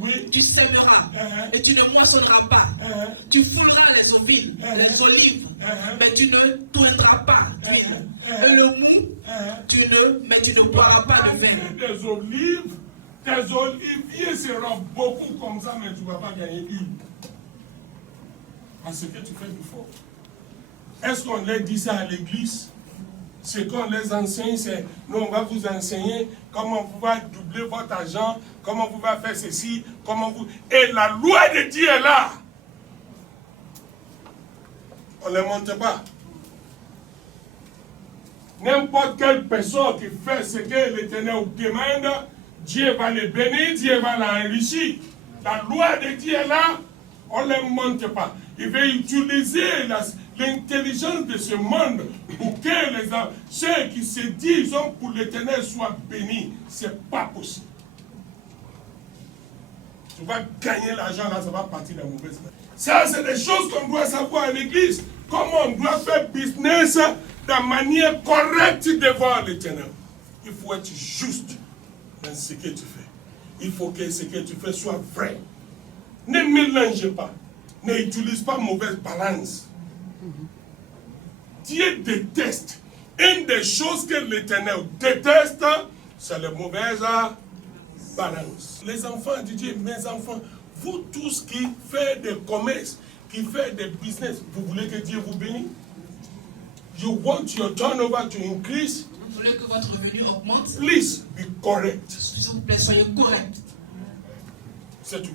Oui. Tu sèmeras et tu ne moissonneras pas. Tu fouleras les olives, mais tu ne toindras pas d'huile. Et le mou, mais tu ne boiras pas de vin. Des olives, tes oliviers seront beaucoup comme ça, mais tu ne vas pas gagner d'huile. Parce que tu fais du fort. Est-ce qu'on leur dit ça à l'église? Ce qu'on les enseigne, c'est nous, on va vous enseigner comment vous va doubler votre argent, comment vous va faire ceci, comment vous. Et la loi de Dieu est là. On ne les monte pas. N'importe quelle personne qui fait ce que l'Éternel demande, Dieu va le bénir, Dieu va l'enrichir. La loi de Dieu est là, on ne les monte pas. Il veut utiliser l'intelligence de ce monde pour que ceux qui se disent pour l'Éternel soient bénis. Ce n'est pas possible. Tu vas gagner l'argent là, ça va partir dans la mauvaise main. Ça, c'est des choses qu'on doit savoir à l'église. Comment on doit faire business de manière correcte devant l'Éternel. Il faut être juste dans ce que tu fais. Il faut que ce que tu fais soit vrai. Ne mélange pas. N'utilise pas mauvaise balance. Dieu déteste. Une des choses que l'Éternel déteste, c'est la mauvaise balance. Les enfants de Dieu, mes enfants, vous tous qui faites des commerces, qui faites des business, vous voulez que Dieu vous bénisse? You want your turnover to increase? Vous voulez que votre revenu augmente? Please be correct. S'il vous plaît, soyez correct. C'est tout.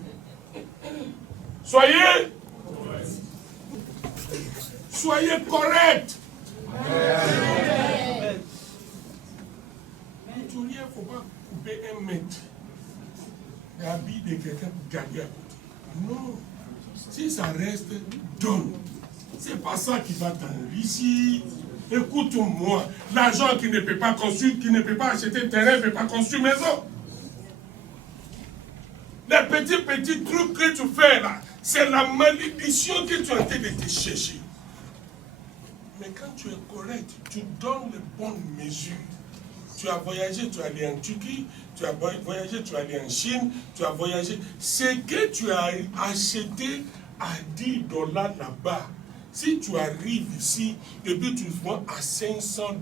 Soyez correct. Il ne faut pas couper un mètre d'habit de quelqu'un pour garder à côté. Non. Si ça reste, donne. C'est pas ça qui va t'enrichir. Écoute-moi. L'argent qui ne peut pas construire, qui ne peut pas acheter terrain, ne peut pas construire maison. Les petits trucs que tu fais là, c'est la malédiction que tu es en train de te chercher. Mais quand tu es correct, tu donnes les bonnes mesures. Tu as voyagé, tu es allé en Turquie, tu as voyagé, tu es allé en Chine, tu as voyagé. Ce que tu as acheté à $10 là-bas, si tu arrives ici et puis tu vends à $500,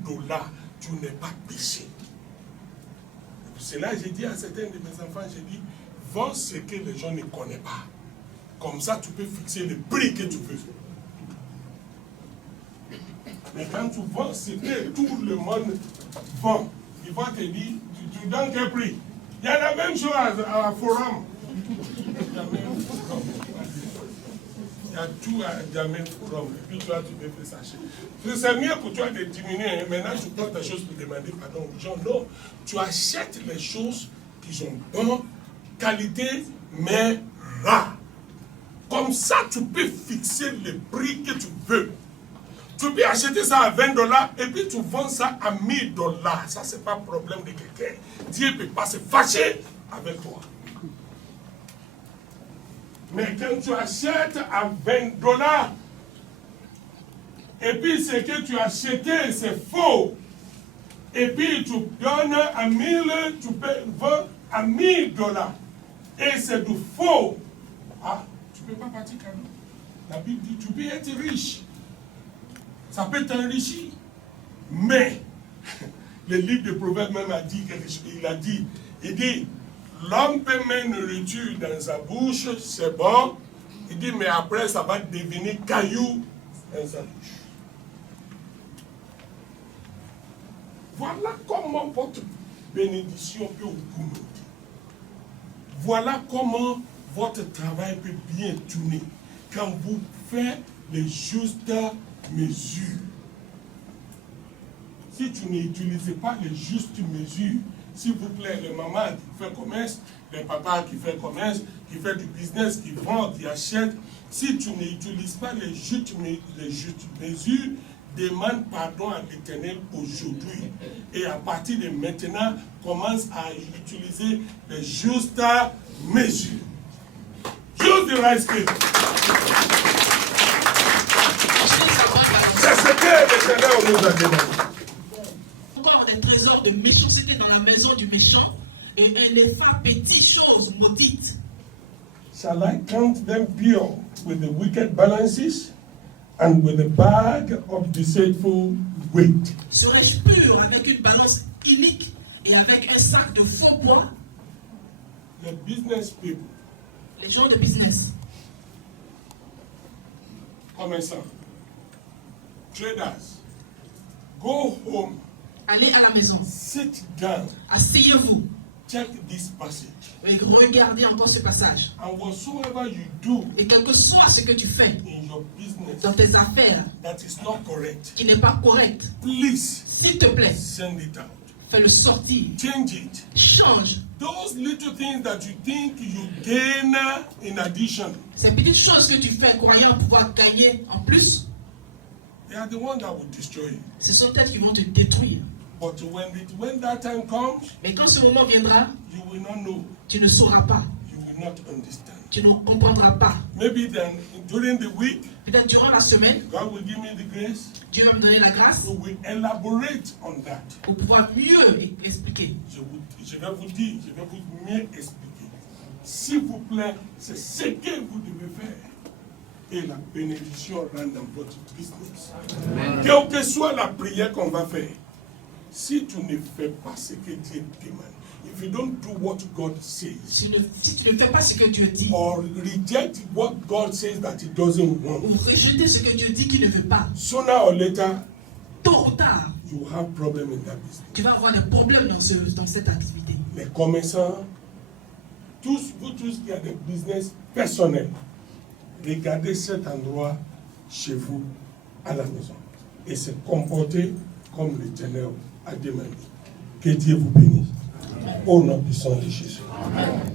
tu n'es pas péché. C'est là que j'ai dit à certains de mes enfants, j'ai dit, vends ce que les gens ne connaissent pas. Comme ça, tu peux fixer le prix que tu veux. Mais quand tu vends ce que tout le monde vend, il va te dire, tu donnes quel prix? Il y a la même chose à Forum. Il y a tout à Jamel Forum. Et puis toi, tu peux faire sachet. C'est mieux pour toi de diminuer. Hein. Maintenant, tu prends ta chose pour demander pardon aux gens. Non, tu achètes les choses qui sont bonnes, qualité, mais rares. Comme ça, tu peux fixer le prix que tu veux. Tu peux acheter ça à $20 et puis tu vends ça à $1000. Ça, ce n'est pas le problème de quelqu'un. Dieu ne peut pas se fâcher avec toi. Mais quand tu achètes à $20 et puis ce que tu as acheté, c'est faux. Et puis tu donnes à 1000, tu peux vendre à $1000. Et c'est du faux. Ah, tu ne peux pas partir cadeau. La Bible dit, tu peux être riche. Ça peut t'enrichir. Mais, le livre de Proverbes même a dit, il dit, l'homme peut mettre une nourriture dans sa bouche, c'est bon. Il dit, mais après, ça va devenir caillou dans sa bouche. Voilà comment votre bénédiction peut augmenter. Voilà comment votre travail peut bien tourner. Quand vous faites les justes mesures. Si tu n'utilisez pas les justes mesures, s'il vous plaît, les mamans qui font commerce, les papas qui font commerce, qui font du business, qui vendent, qui achètent, si tu n'utilises pas les justes mesures, demande pardon à l'Éternel aujourd'hui. Et à partir de maintenant, commence à utiliser les justes mesures. Use the right skill. C'est ce que l'Éternel nous a demandé. Encore des trésors de méchanceté dans la maison du méchant et un effet petite chose maudite. Shall I count them pure with the wicked balances and with the bag of deceitful weight? Serais-je pur avec une balance inique et avec un sac de faux poids? The business people, Les gens de business, commerçants, traders, go home, allez à la maison, sit down, asseyez-vous check this passage. et regardez encore ce passage. And whatsoever you do Et quel que soit ce que tu fais in your business dans tes affaires that is not correct, qui n'est pas correct, please s'il te plaît, send it out. fais-le sortir. Change it. Change. Those little things that you think you gain in addition, Ces petites choses que tu fais croyant pouvoir gagner en plus, they are the ones that will destroy you. ce sont elles qui vont te détruire. But when that time comes, Mais quand ce moment viendra, you will not know. tu ne sauras pas, You will not understand. tu ne comprendras pas. Maybe then during the week, Peut-être durant la semaine, God will give me the grace. Dieu va me donner la grâce We will elaborate on that. pour pouvoir mieux expliquer. Je vais vous dire, je vais vous mieux expliquer. S'il vous plaît, c'est ce que vous devez faire. Et la bénédiction rentre dans votre business. Quelle que soit la prière qu'on va faire, si tu ne fais pas ce que Dieu demande, if you don't do what God says, Si tu ne fais pas ce que Dieu dit, or reject what God says that He doesn't ou want, rejeter ce que Dieu dit qu'il ne veut pas, sooner or later, tôt ou tard, you will have problem in that business. tu vas avoir des problèmes dans cette activité. Les commerçants, vous tous qui avez des business personnels, regardez cet endroit chez vous, à la maison, et se comporter comme l'Éternel a demandé. Que Dieu vous bénisse. Au nom puissant de Jésus.